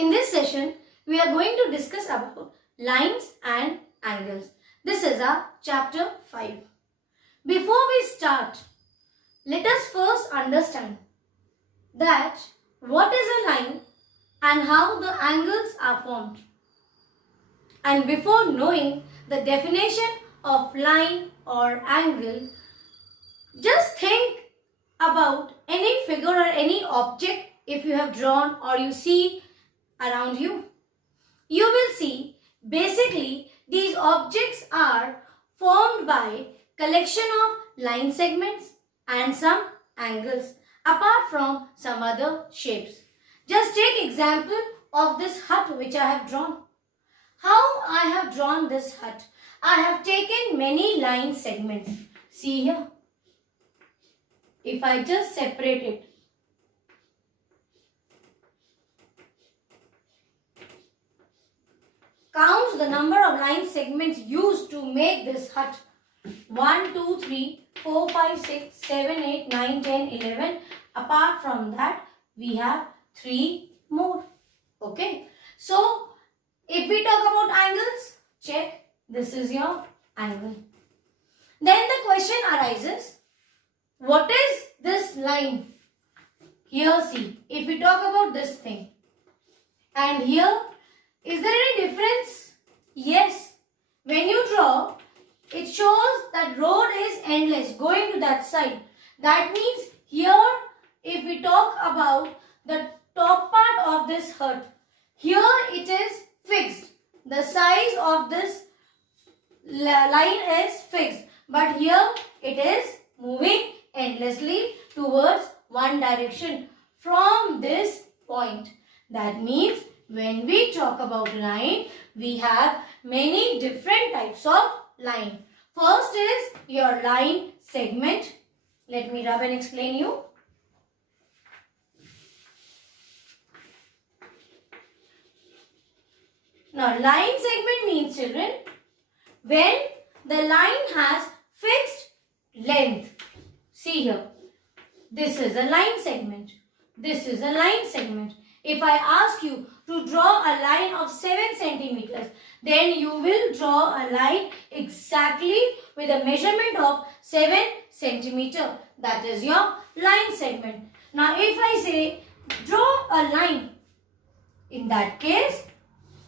In this session, we are going to discuss about lines and angles. This is our chapter 5. Before we start, let us first understand that what is a line and how the angles are formed. And before knowing the definition of line or angle, just think about any figure or any object if you have drawn or you see around you. You will see basically these objects are formed by collection of line segments and some angles apart from some other shapes. Just take example of this hut which I have drawn. How I have drawn this hut? I have taken many line segments. See here. If I just separate it, count the number of line segments used to make this hut. 1, 2, 3, 4, 5, 6, 7, 8, 9, 10, 11. Apart from that, we have 3 more. Okay. So, if we talk about angles, check. This is your angle. Then the question arises, what is this line? Here see, if we talk about this thing and here, is there any difference? Yes. When you draw, it shows that road is endless going to that side. That means here, if we talk about the top part of this hut, here it is fixed. The size of this line is fixed. But here it is moving endlessly towards one direction from this point. That means when we talk about line, we have many different types of line. First is your line segment. Let me rub and explain you. Now, line segment means, children, when the line has fixed length. See here, this is a line segment. This is a line segment. If I ask you to draw a line of 7 centimeters, then you will draw a line exactly with a measurement of 7 centimeter. That is your line segment. Now, if I say draw a line, in that case,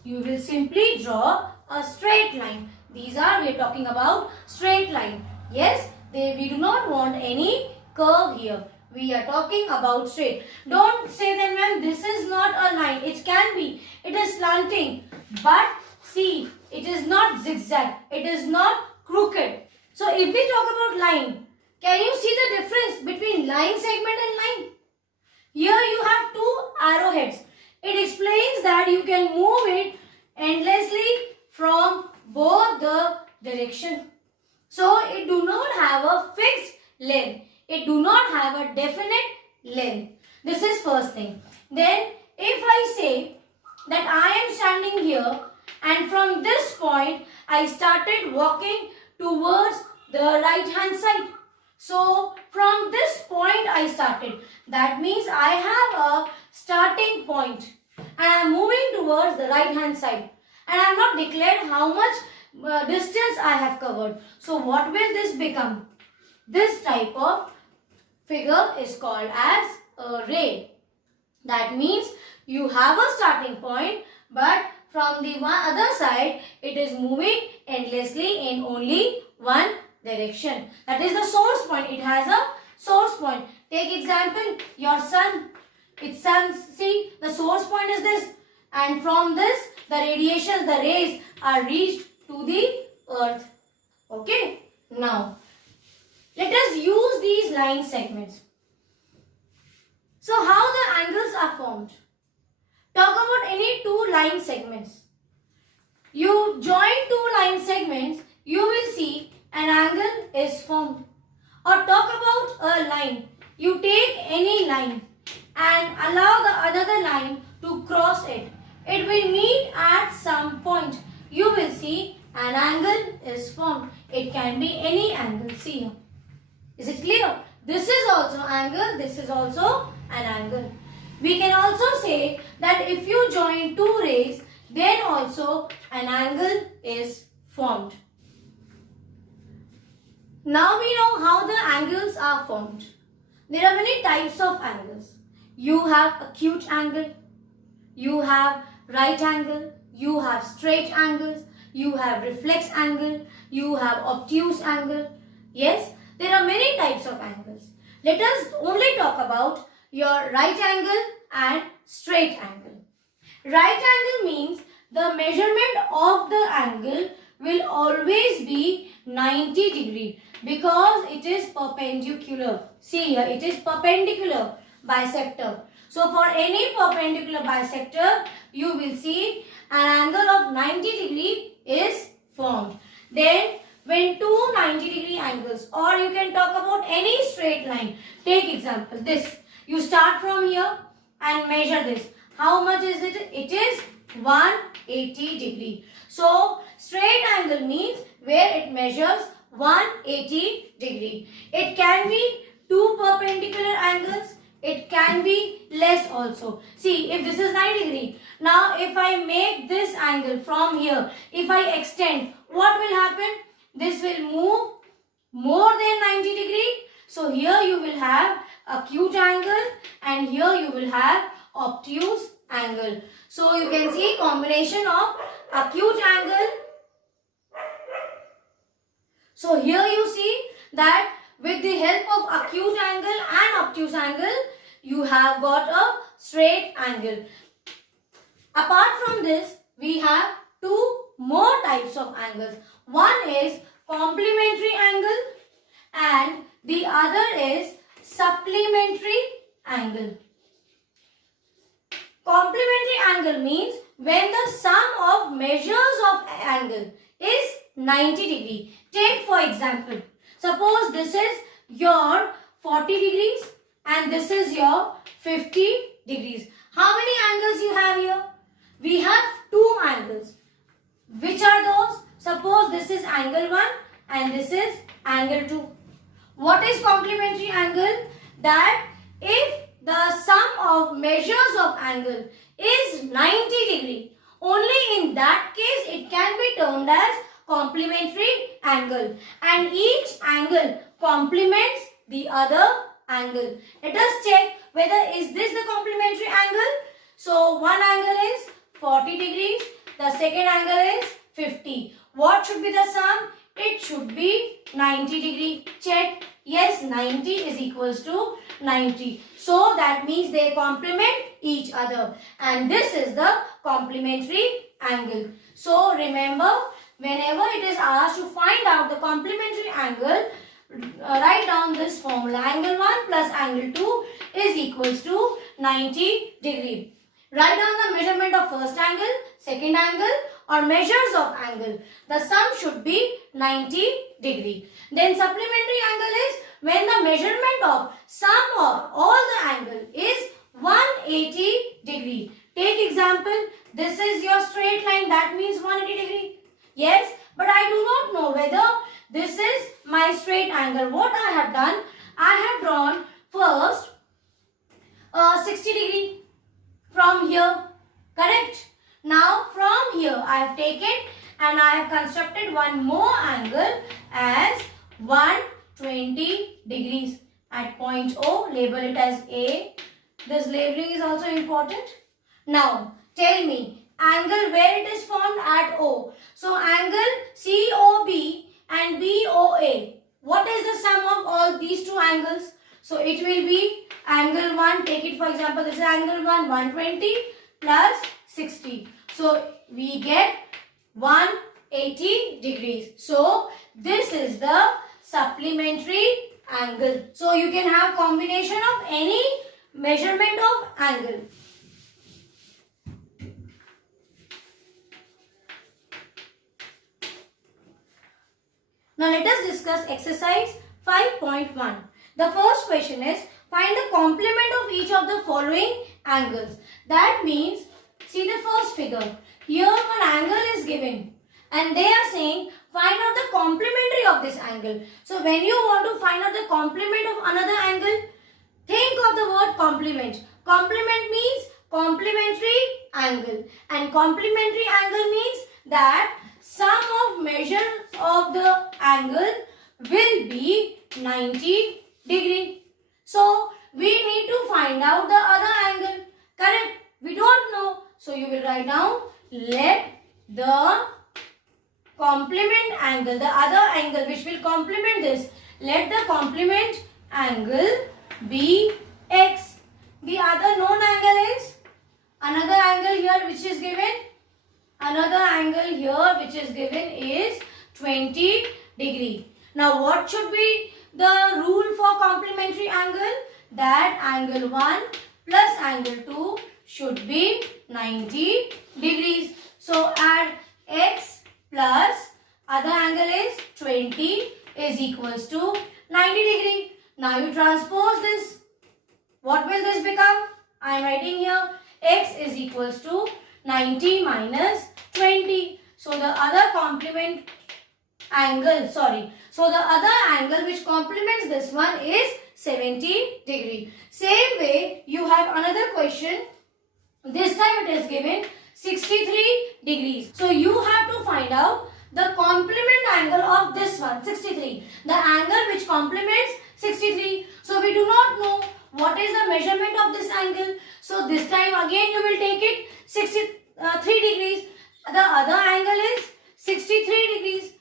you will simply draw a straight line. We are talking about straight line. Yes, we do not want any curve here. We are talking about straight. Don't say that, ma'am, this is not a line. It can be. It is slanting. But see, it is not zigzag. It is not crooked. So if we talk about line, can you see the difference between line segment and line? Here you have 2 arrowheads. It explains that you can move it endlessly from both the direction. So it do not have a fixed length. It do not have a definite length. This is first thing. Then if I say that I am standing here and from this point I started walking towards the right hand side. So from this point I started. That means I have a starting point and I am moving towards the right hand side. And I have not declared how much distance I have covered. So what will this become? This type of figure is called as a ray. That means you have a starting point, but from the other side it is moving endlessly in only one direction. That is the source point. It has a source point. Take example, your sun. Its sun, see, the source point is this, and from this the radiations, the rays are reached to the earth. Okay. Now, let us use these line segments. So, how the angles are formed? Talk about any 2 line segments. You join 2 line segments, you will see an angle is formed. Or talk about a line. You take any line and allow the another line to cross it. It will meet at some point. You will see an angle is formed. It can be any angle. See here. Is it clear? This is also angle. This is also an angle. We can also say that if you join join two rays, then also an angle is formed. Now we know how the angles are formed. There are many types of angles. You have acute angle, you have right angle, you have straight angles, you have reflex angle, you have obtuse angle. Yes, there are many types of angles. Let us only talk about your right angle and straight angle. Right angle means the measurement of the angle will always be 90 degree because it is perpendicular. See here, it is perpendicular bisector. So for any perpendicular bisector, you will see an angle of 90 degree is formed. Then when two 90 degree angles, or you can talk about any straight line. Take example this. You start from here and measure this. How much is it? It is 180 degree. So straight angle means where it measures 180 degree. It can be two perpendicular angles. It can be less also. See, if this is 90 degree. Now if I make this angle from here, if I extend, what will happen? This will move more than 90 degree. So here you will have acute angle and here you will have obtuse angle. So you can see combination of acute angle. So here you see that with the help of acute angle and obtuse angle, you have got a straight angle. Apart from this, we have two more types of angles. One is complementary angle and the other is supplementary angle. Complementary angle means when the sum of measures of angle is 90 degree. Take for example, suppose this is your 40 degrees and this is your 50 degrees. How many angles you have here? We have two angles. Which are those? Suppose this is angle 1 and this is angle 2. What is complementary angle? That if the sum of measures of angle is 90 degree, only in that case it can be termed as complementary angle, and each angle complements the other angle. Let us check whether is this the complementary angle. So one angle is 40 degrees, the second angle is 50. What should be the sum? It should be 90 degree. Check. Yes, 90 is equals to 90. So that means they complement each other. And this is the complementary angle. So remember, whenever it is asked to find out the complementary angle, write down this formula. Angle 1 plus angle 2 is equals to 90 degree. Write down the measurement of first angle, second angle or measures of angle. The sum should be 90 degree. Then supplementary angle is when the measurement of sum of all the angle is 180 degree. Take example, this is your straight line, that means 180 degree. Yes, but I do not know whether this is my straight angle. What I have done, I have drawn first 60 degree from here, correct? Now from here I have taken and I have constructed one more angle as 120 degrees at point O. Label it as A. This labeling is also important. Now tell me, angle where it is formed at O. So angle COB and BOA. What is the sum of all these two angles? So it will be angle 1, take it for example, this is angle 1, 120 plus 60. So we get 180 degrees. So this is the supplementary angle. So you can have combination of any measurement of angle. Now let us discuss exercise 5.1. The first question is, find the complement of each of the following angles. That means, see the first figure. Here one angle is given and they are saying find out the complementary of this angle. So when you want to find out the complement of another angle, think of the word complement. Complement means complementary angle. And complementary angle means that sum of measures of the angle will be 90 degree. So we need to find out the other angle. Correct? We don't know. So you will write down, let the complement angle, the other angle which will complement this, let the complement angle be x. The other known angle is another angle here which is given. Another angle here which is given is 20 degree. Now what should be the rule for complementary angle? That angle 1 plus angle 2 should be 90 degrees. So add x plus other angle is 20 is equals to 90 degree. Now you transpose this. What will this become? I am writing here x is equals to 90 minus 20. So the other complement angle, so the other angle which complements this one is 70 degree. Same way you have another question. This time it is given 63 degrees. So you have to find out the complement angle of this one, 63. The angle which complements 63. So we do not know what is the measurement of this angle. So this time again you will take it 63 degrees. The other angle is 63 degrees.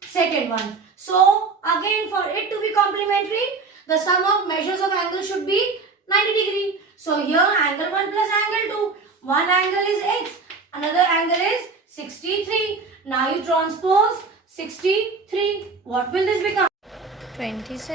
Second one. So again for it to be complementary, the sum of measures of angle should be 90 degree. So here angle 1 plus angle 2. One angle is x, another angle is 63. Now you transpose 63. What will this become? 27.